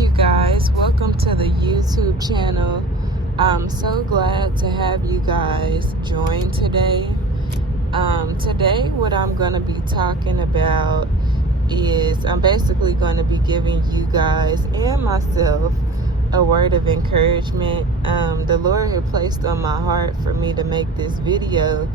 you guys, welcome to the YouTube channel. I'm so glad to have you guys join today. Today what I'm going to be talking about is I'm basically going to be giving you guys and myself a word of encouragement. The Lord had placed on my heart for me to make this video,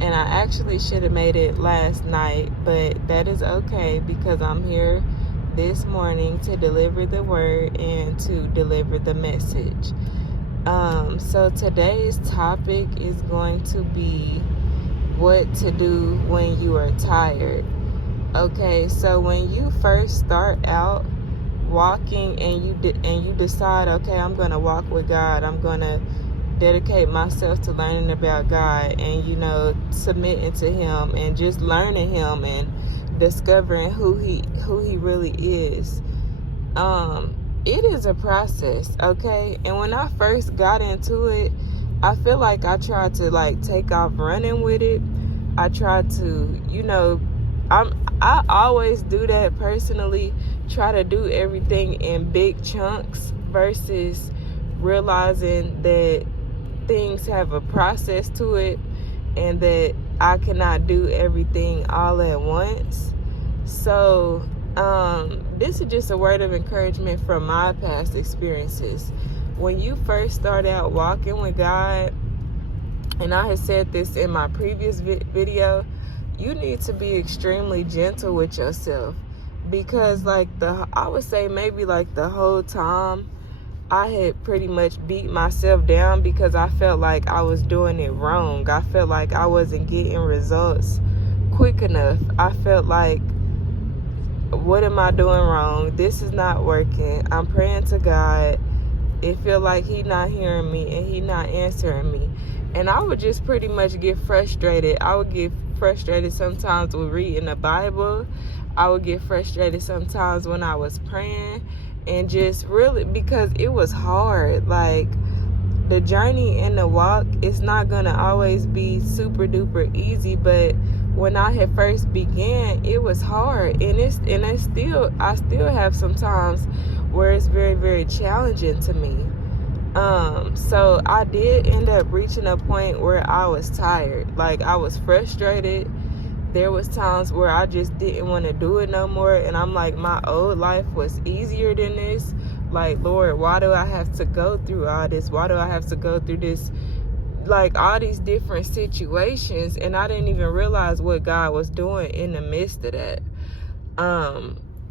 and I actually should have made it last night, but that is okay because I'm here this morning to deliver the word and to deliver the message. So today's topic is going to be what to do when you are tired. Okay, so when you first start out walking and you decide, okay, I'm going to walk with God, I'm going to dedicate myself to learning about God and submitting to Him and just learning Him and discovering who he really is. It is a process, okay? And when I first got into it, I feel like I tried to take off running with it. I tried to, I always do that personally, try to do everything in big chunks versus realizing that things have a process to it and that I cannot do everything all at once. So this is just a word of encouragement from my past experiences. When you first start out walking with God, and I had said this in my previous video, you need to be extremely gentle with yourself, because I would say maybe the whole time I had pretty much beat myself down because I felt like I was doing it wrong. I felt like I wasn't getting results quick enough. I felt like, what am I doing wrong? This is not working. I'm praying to God. It feel like He not hearing me and He not answering me. And I would just pretty much get frustrated. I would get frustrated sometimes with reading the Bible. I would get frustrated sometimes when I was praying. And just really, because it was hard. The journey and the walk, it's not going to always be super duper easy. But when I had first began, it was hard. And I still have some times where it's very, very challenging to me. So I did end up reaching a point where I was tired. I was frustrated. There was times where I just didn't want to do it no more. And I'm like, my old life was easier than this. Lord, why do I have to go through all this? Why do I have to go through this? All these different situations. And I didn't even realize what God was doing in the midst of that.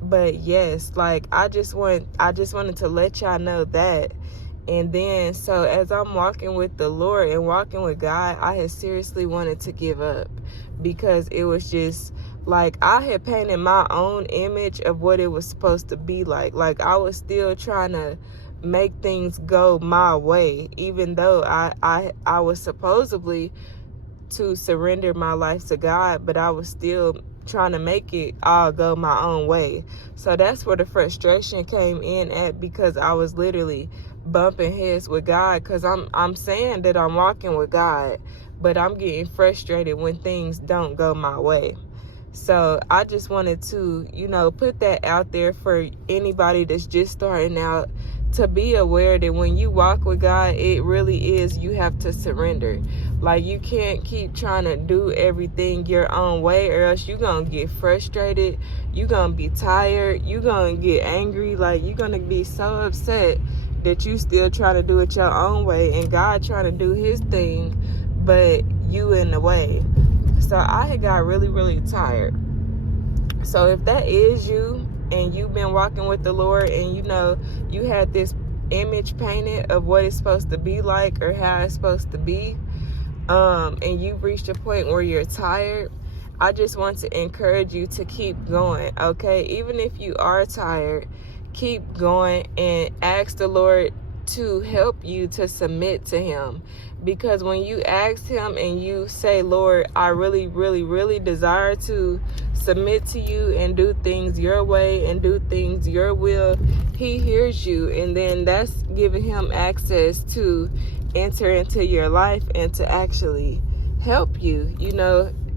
But yes, I just wanted to let y'all know that. And then, so as I'm walking with the Lord and walking with God, I had seriously wanted to give up, because it was just I had painted my own image of what it was supposed to be like. I was still trying to make things go my way, even though I was supposedly to surrender my life to God, but I was still trying to make it all go my own way. So that's where the frustration came in at, because I was literally bumping heads with God, because I'm saying that I'm walking with God, but I'm getting frustrated when things don't go my way. So I just wanted to, put that out there for anybody that's just starting out, to be aware that when you walk with God, it really is, you have to surrender. You can't keep trying to do everything your own way, or else you're going to get frustrated. You're going to be tired. You're going to get angry. You're going to be so upset that you still trying to do it your own way, and God trying to do His thing, but you in the way. So I had got really, really tired. So if that is you, and you've been walking with the Lord, and you had this image painted of what it's supposed to be like or how it's supposed to be, and you've reached a point where you're tired, I just want to encourage you to keep going, okay? Even if you are tired, keep going and ask the Lord to help you to submit to Him. Because when you ask Him and you say, Lord, I really, really, really desire to submit to you and do things your way and do things your will, He hears you. And then that's giving Him access to enter into your life and to actually help you,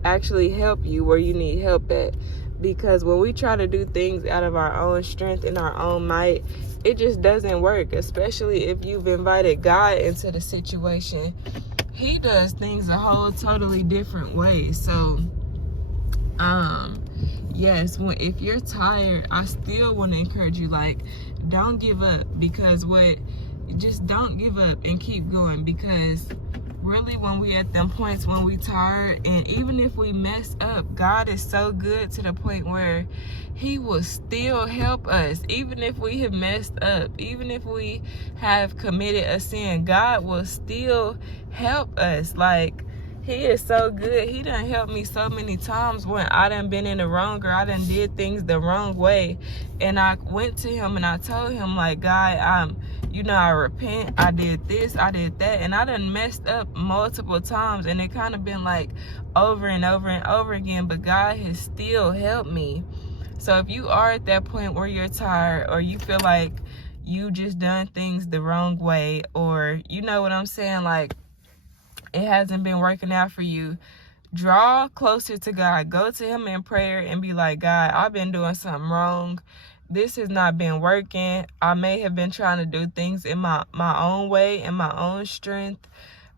actually help you where you need help at. because when we try to do things out of our own strength and our own might, it just doesn't work, especially if you've invited God into the situation. He does things a whole totally different way. So yes, if you're tired, I still want to encourage you, like, don't give up, because just don't give up and keep going, because really when we at them points when we tired, and even if we mess up, God is so good to the point where he will still help us. Even if we have messed up, even if we have committed a sin, God will still help us. Like, he is so good. He done helped me so many times when I done been in the wrong, or I done did things the wrong way. And I went to him and I told him, like, God, I repent. I did this, I did that. And I done messed up multiple times. And it kind of been like over and over and over again. But God has still helped me. So if you are at that point where you're tired, or you feel like you just done things the wrong way, or you know what I'm saying, like, it hasn't been working out for you, draw closer to God. Go to him in prayer and be like, God, I've been doing something wrong. This has not been working. I may have been trying to do things in my own way, in my own strength,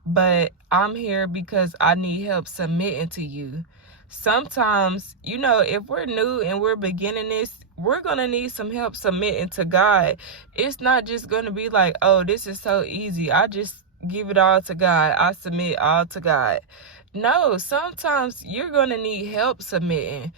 but I'm here because I need help submitting to you. Sometimes, if we're new and we're beginning this, we're going to need some help submitting to God. It's not just going to be like, oh, this is so easy, I just give it all to God, I submit all to God. No, sometimes you're going to need help submitting.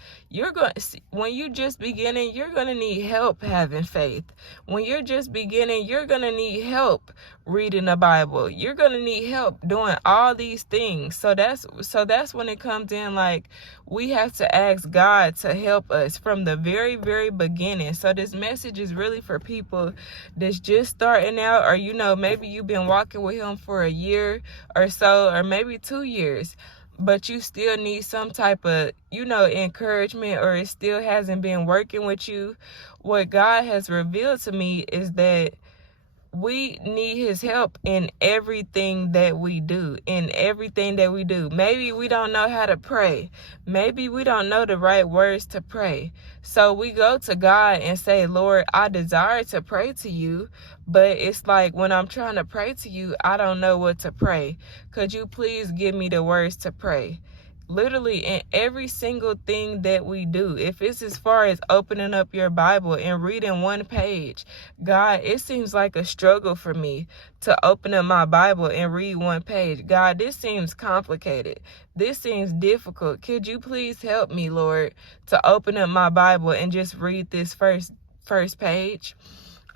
When you just beginning, you're going to need help having faith. When you're just beginning, you're going to need help reading the Bible. You're going to need help doing all these things. So that's when it comes in, like, we have to ask God to help us from the very, very beginning. So this message is really for people that's just starting out, or, maybe you've been walking with him for a year or so, or maybe 2 years. But you still need some type of, encouragement, or it still hasn't been working with you. What God has revealed to me is that we need his help in everything that we do. Maybe we don't know how to pray. Maybe we don't know the right words to pray. So we go to God and say, Lord, I desire to pray to you, but it's like when I'm trying to pray to you, I don't know what to pray. Could you please give me the words to pray? Literally in every single thing that we do. If it's as far as opening up your Bible and reading one page, God, it seems like a struggle for me to open up my Bible and read one page. God, this seems complicated. This seems difficult. Could you please help me, Lord, to open up my Bible and just read this first page?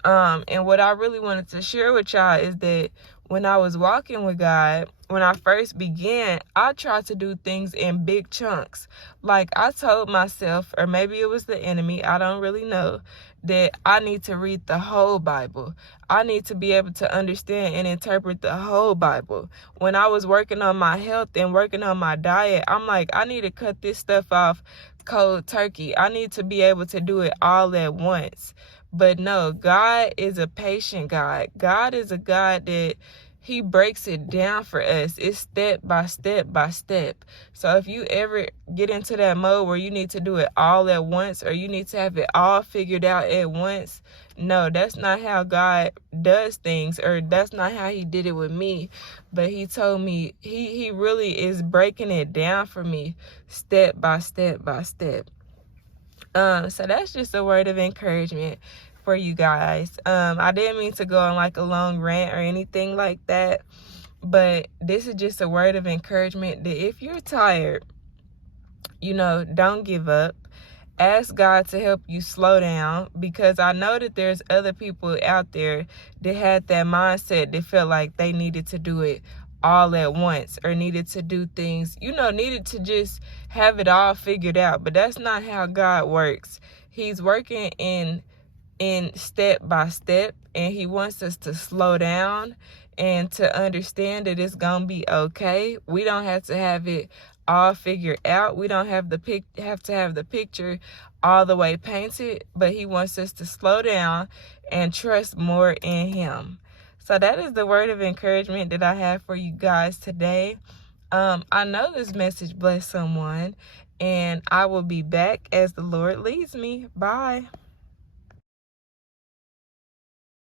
And what I really wanted to share with y'all is that when I was walking with God, when I first began, I tried to do things in big chunks. Like, I told myself, or maybe it was the enemy, I don't really know, that I need to read the whole Bible. I need to be able to understand and interpret the whole Bible. When I was working on my health and working on my diet, I'm like, I need to cut this stuff off cold turkey. I need to be able to do it all at once. But no, God is a patient God. God is a God that he breaks it down for us. It's step by step by step. So if you ever get into that mode where you need to do it all at once, or you need to have it all figured out at once, no, that's not how God does things, or that's not how he did it with me. But he told me he really is breaking it down for me step by step by step. So that's just a word of encouragement for you guys. I didn't mean to go on like a long rant or anything like that, but this is just a word of encouragement that if you're tired, don't give up. Ask God to help you slow down, because I know that there's other people out there that had that mindset that felt like they needed to do it all at once, or needed to do things, needed to just have it all figured out. But that's not how God works. He's working in step by step, and he wants us to slow down and to understand that it's gonna be okay. We don't have to have it all figured out. We don't have to have the picture all the way painted, but he wants us to slow down and trust more in him. So that is the word of encouragement that I have for you guys today. I know this message blessed someone, And I will be back as the Lord leads me. Bye.